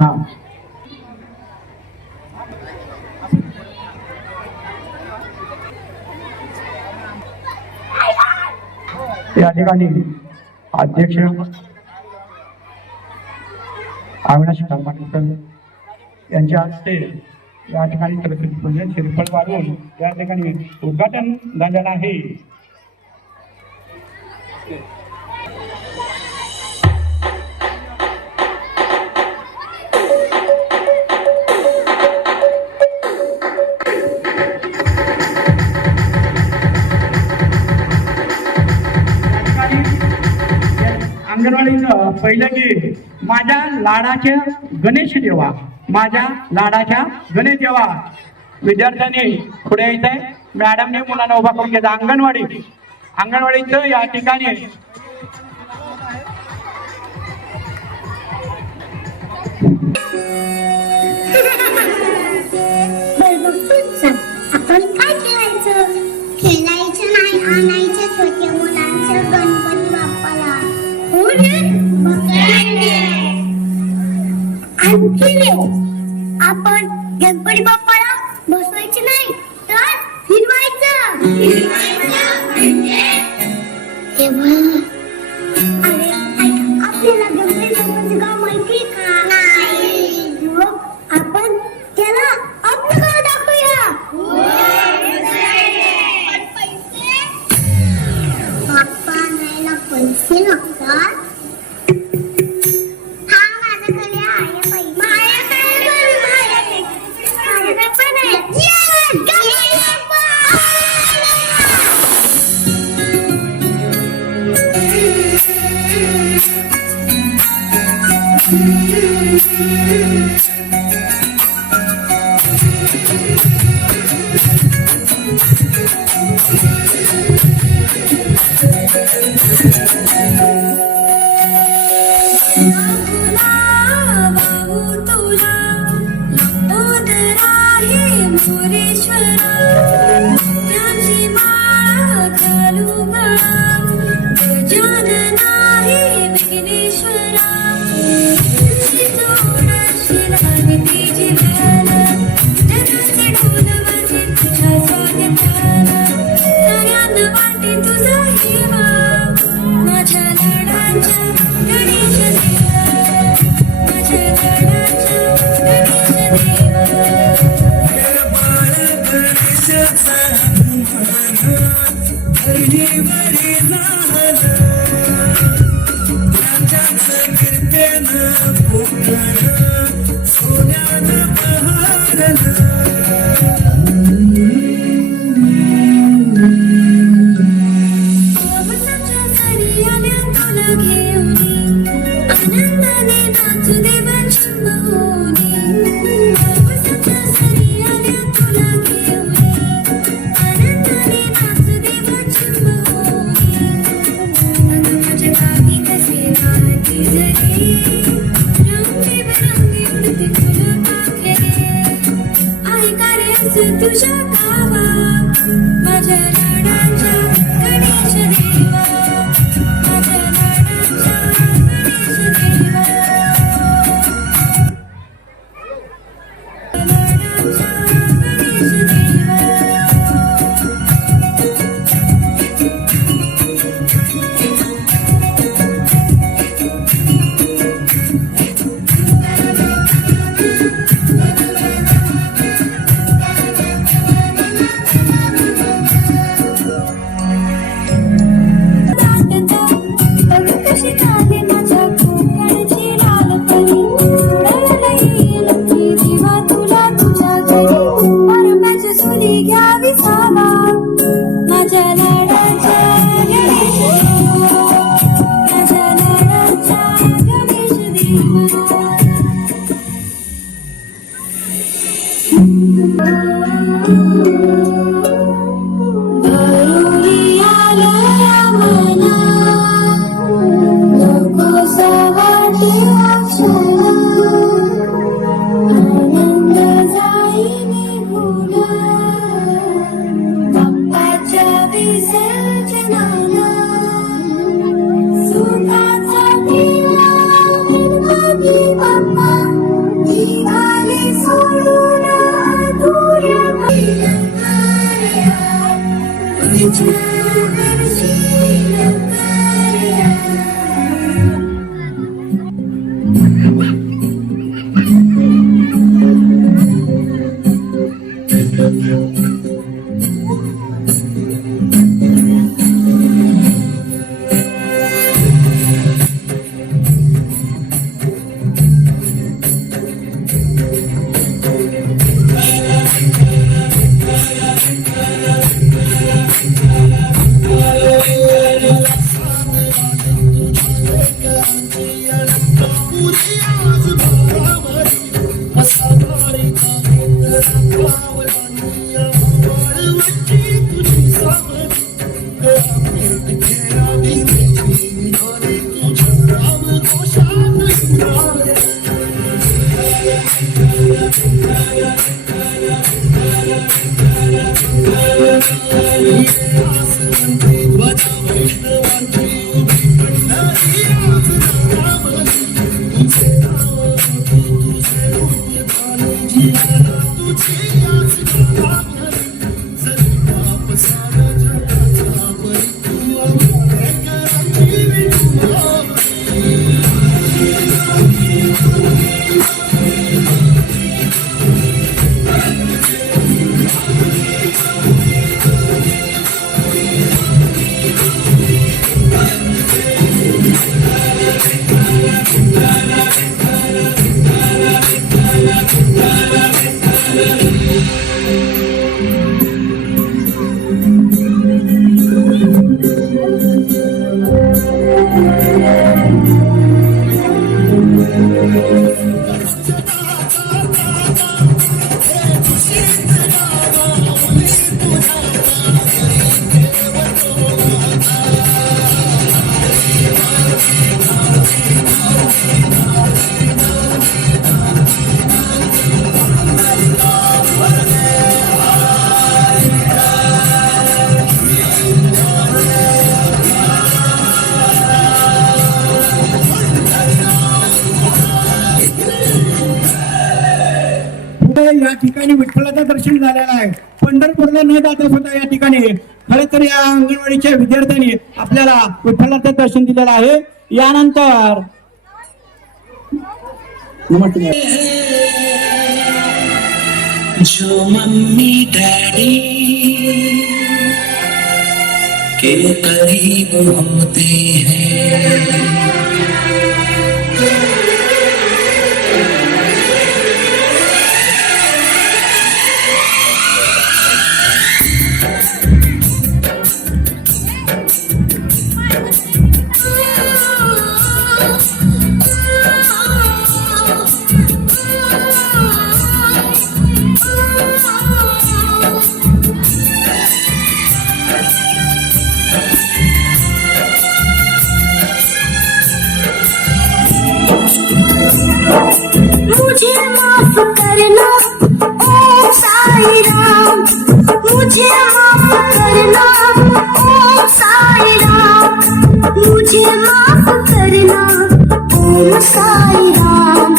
हा या ठिकाणी अध्यक्ष अविनाश पाटील यांच्या हस्ते या ठिकाणी पूजन श्रीफळ वाढवून या ठिकाणी उद्घाटन झालेलं आहे. अंगणवाडीचं पहिलं गीत माझ्या लाडाच्या गणेश देवा, माझ्या लाडाच्या गणेश देवा. विद्यार्थ्यांनी पुढे यायचंय. मॅडमने मुलांना उभा करून घ्यायचा. अंगणवाडीचं या ठिकाणी आपण काय खेळायचं? खेळायचं नाही, आणायचं छोट्या मुलांच्या गणपती बाप्पाला. आपण गणपती बाप्पाला बसवायचे नाही तर फिरवायचं. अरे आपल्याला गणपती बाप्पाचं गाव माहिती का? नाही. मग आपण त्याला आपलं गाव दाखवूया. बाप्पा आणायला पैसे लागतात. तुझ्या गावा माझ्या लाडाच्या गणेश देवा, माझ्या लाडाच्या गणेश देवा. या ठिकाणी विठ्ठलाचं दर्शन झालेलं आहे. पंढरपूरला न जाता सुद्धा या ठिकाणी खरं तर या अंगणवाडीच्या विद्यार्थ्यांनी आपल्याला विठ्ठलाचं दर्शन दिलेलं आहे. यानंतर जो मम्मी डैडी के करीब होते हैं, मुझे माफ करना ओ साईं राम, मुझे माफ करना ओ साईं राम, मुझे माफ करना ओ साईं राम।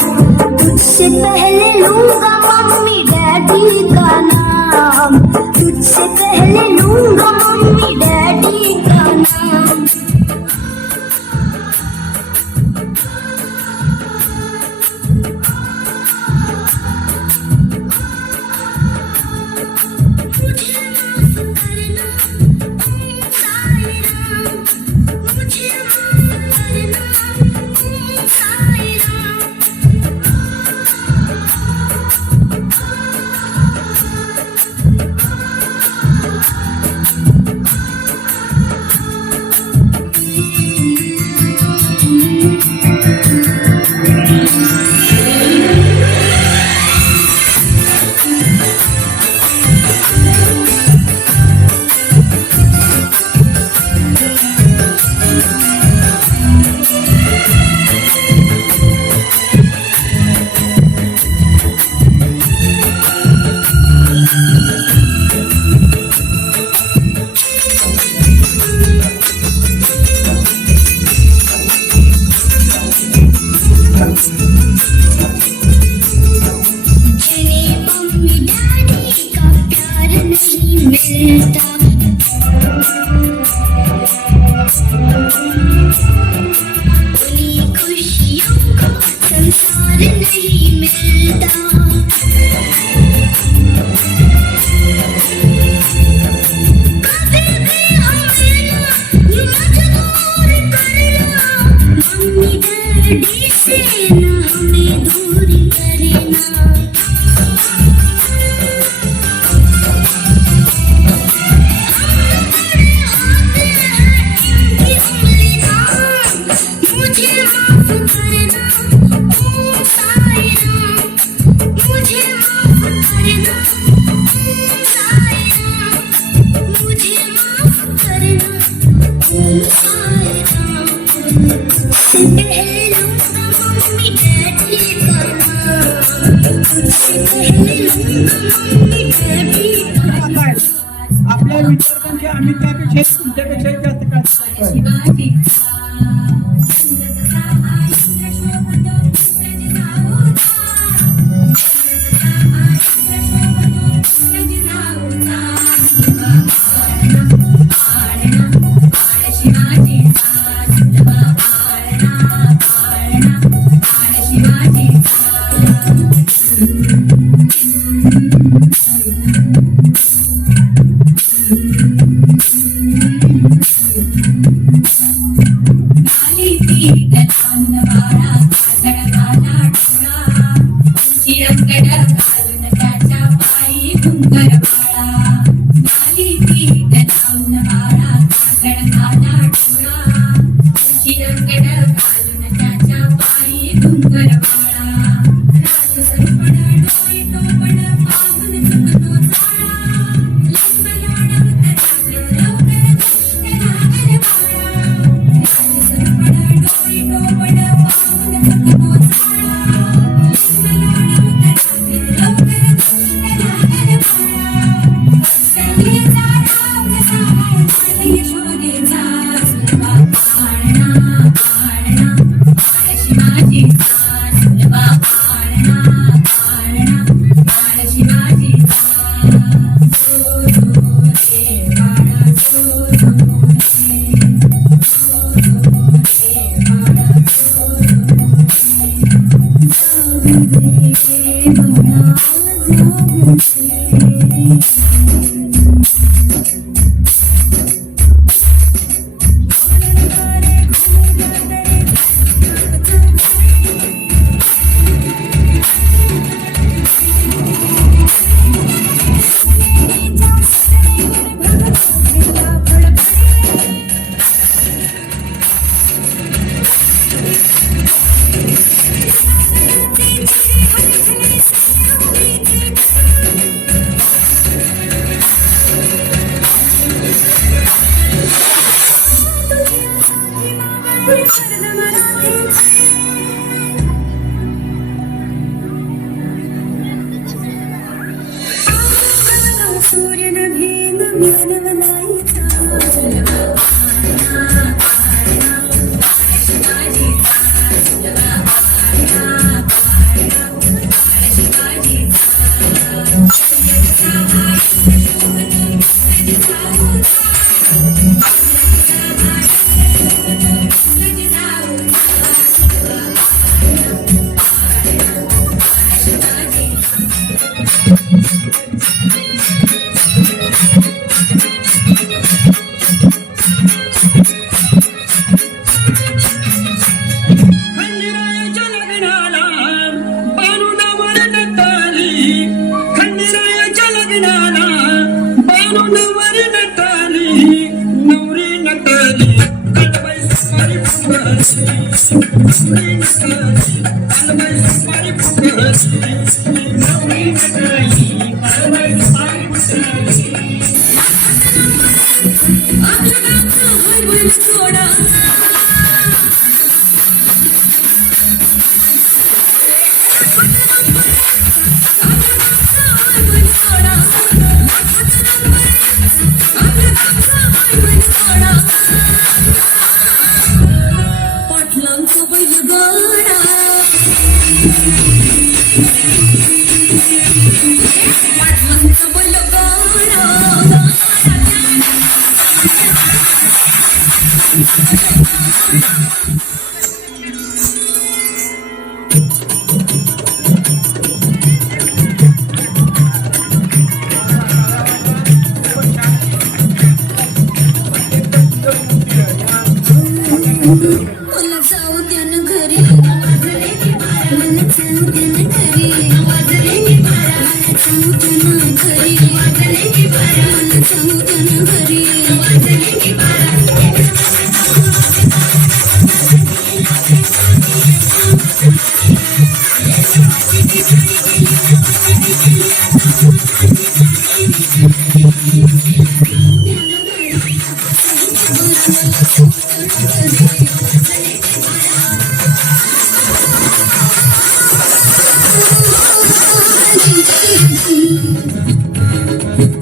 तुझसे पहले लूंगा मम्मी डैडी का नाम, तुझसे पहले लूंगा मम्मी डैडी का नाम। आपल्या विद्यार्थ्यांचे आम्ही त्यापेक्षा तुमच्यापेक्षा जास्त काय घालून त्याच्या पायी घुंगर सूर्य नभीन मानवलाईचा खंडेरायाच्या लग्नाला बानुडावर नटाली, खंडेरायाच्या लग्नाला बानुडावर नटाली, नवरी नटाली कालबाई सुपारी फुटाली, नवरी नटाली कालबाई सुपारी फुटाली, नवरी नटाली कालबाई सुपारी फुटाली. आपलं गावचं हळवळ सोडा पाटलांचा बैलगाडा पाटलांचा बैलगाडा मला जाऊ द्या ना घरी मला जाऊ द्या ना घरी मला जाऊ द्या ना घरी मला जाऊ द्या ना घरी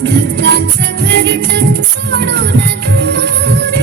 धक्काचं घरटं सोडून दूर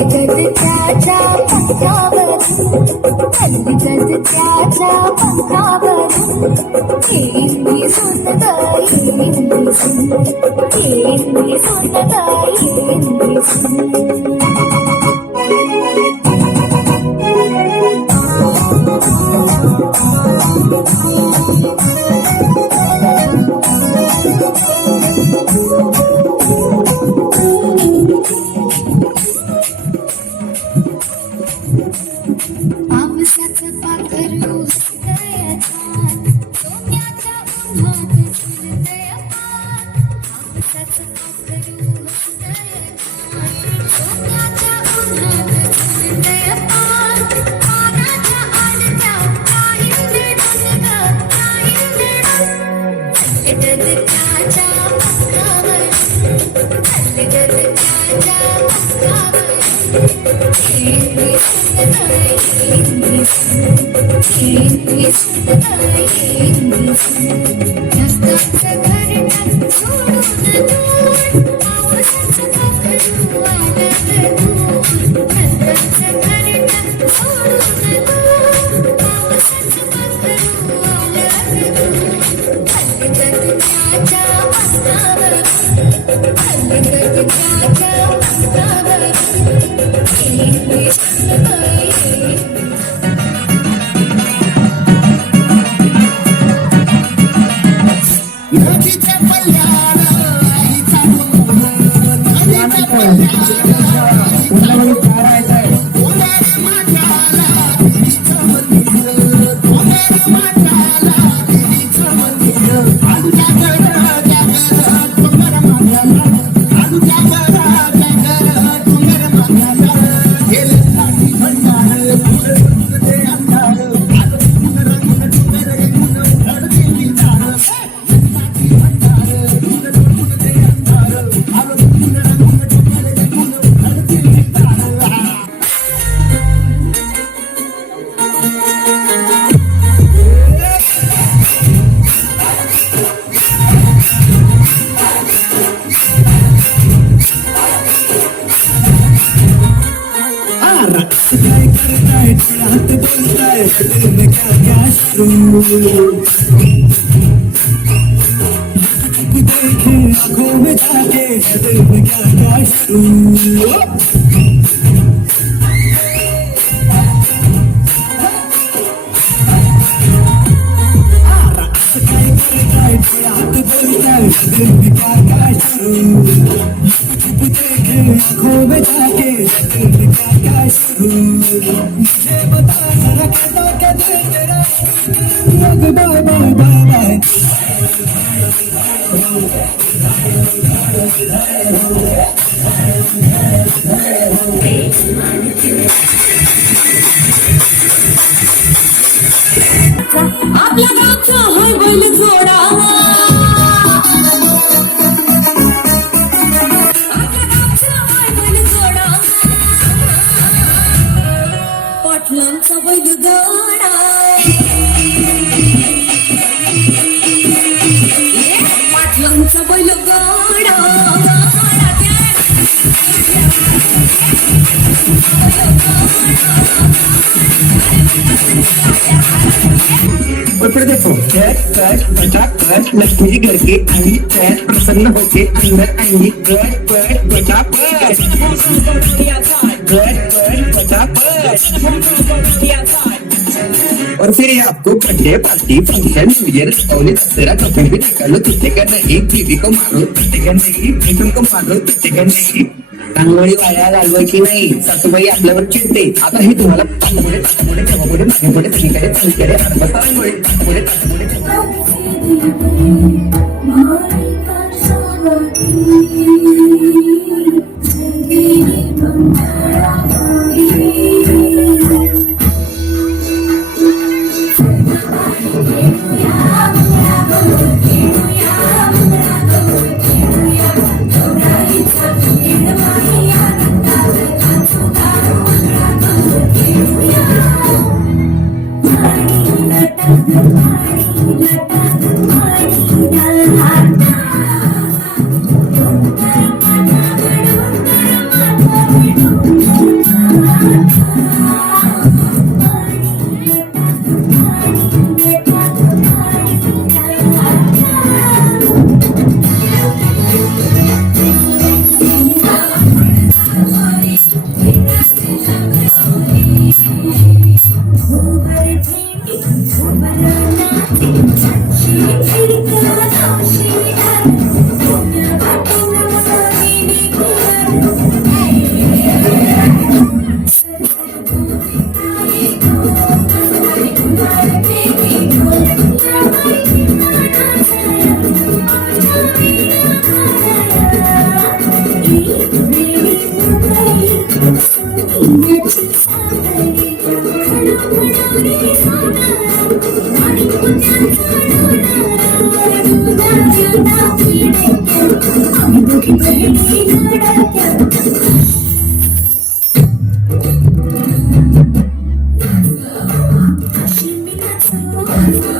त्याच्या पंखावर त्याच्या पंखावर येईन मी सुनता येईन मी सुन येईन मी सुनता येईन मी सुन पावसाचं पाखरू हसतंय छान सोन्याच्या उन्हात झुलतंय पान पावसाचं पाखरू हसतंय छान सोन्याच्या उन्हात झुलतंय पान पानाच्या आडत्या काहींदे ढुंग काहींदे हलगत त्याच्या पंखावर हलगत त्याच्या पंखावर आपल्या गावचा होय बैल जोडा आपल्या गावचा होय बैल जोडा पाटलांचा बैल जोडा पाटलांचा बैल जोडा और फिर देखो कट कट बचा कट लक्ष्मी जी घर के आई पैर प्रसन्न होके अंदर आएंगी कट कट बचा कट कट कट बचा कट और फिर ये आपको birthday party function new year Deepawali Dussehra कभी भी निकालो तुझे का नहीं बीवी को मारो तुझे का नहीं प्रीतम को मारो तुझे का नहीं रांगोळी वाया घालवायची नाही सासूबाई आपल्यावर चिडते आता हे तुम्हाला ताटापुढे ताटापुढे तेव्हापुढे मागेपुढे सगळीकडे चालकडे बसा रांगोळी ताटापुढे ताटापुढे Bye. Thank you.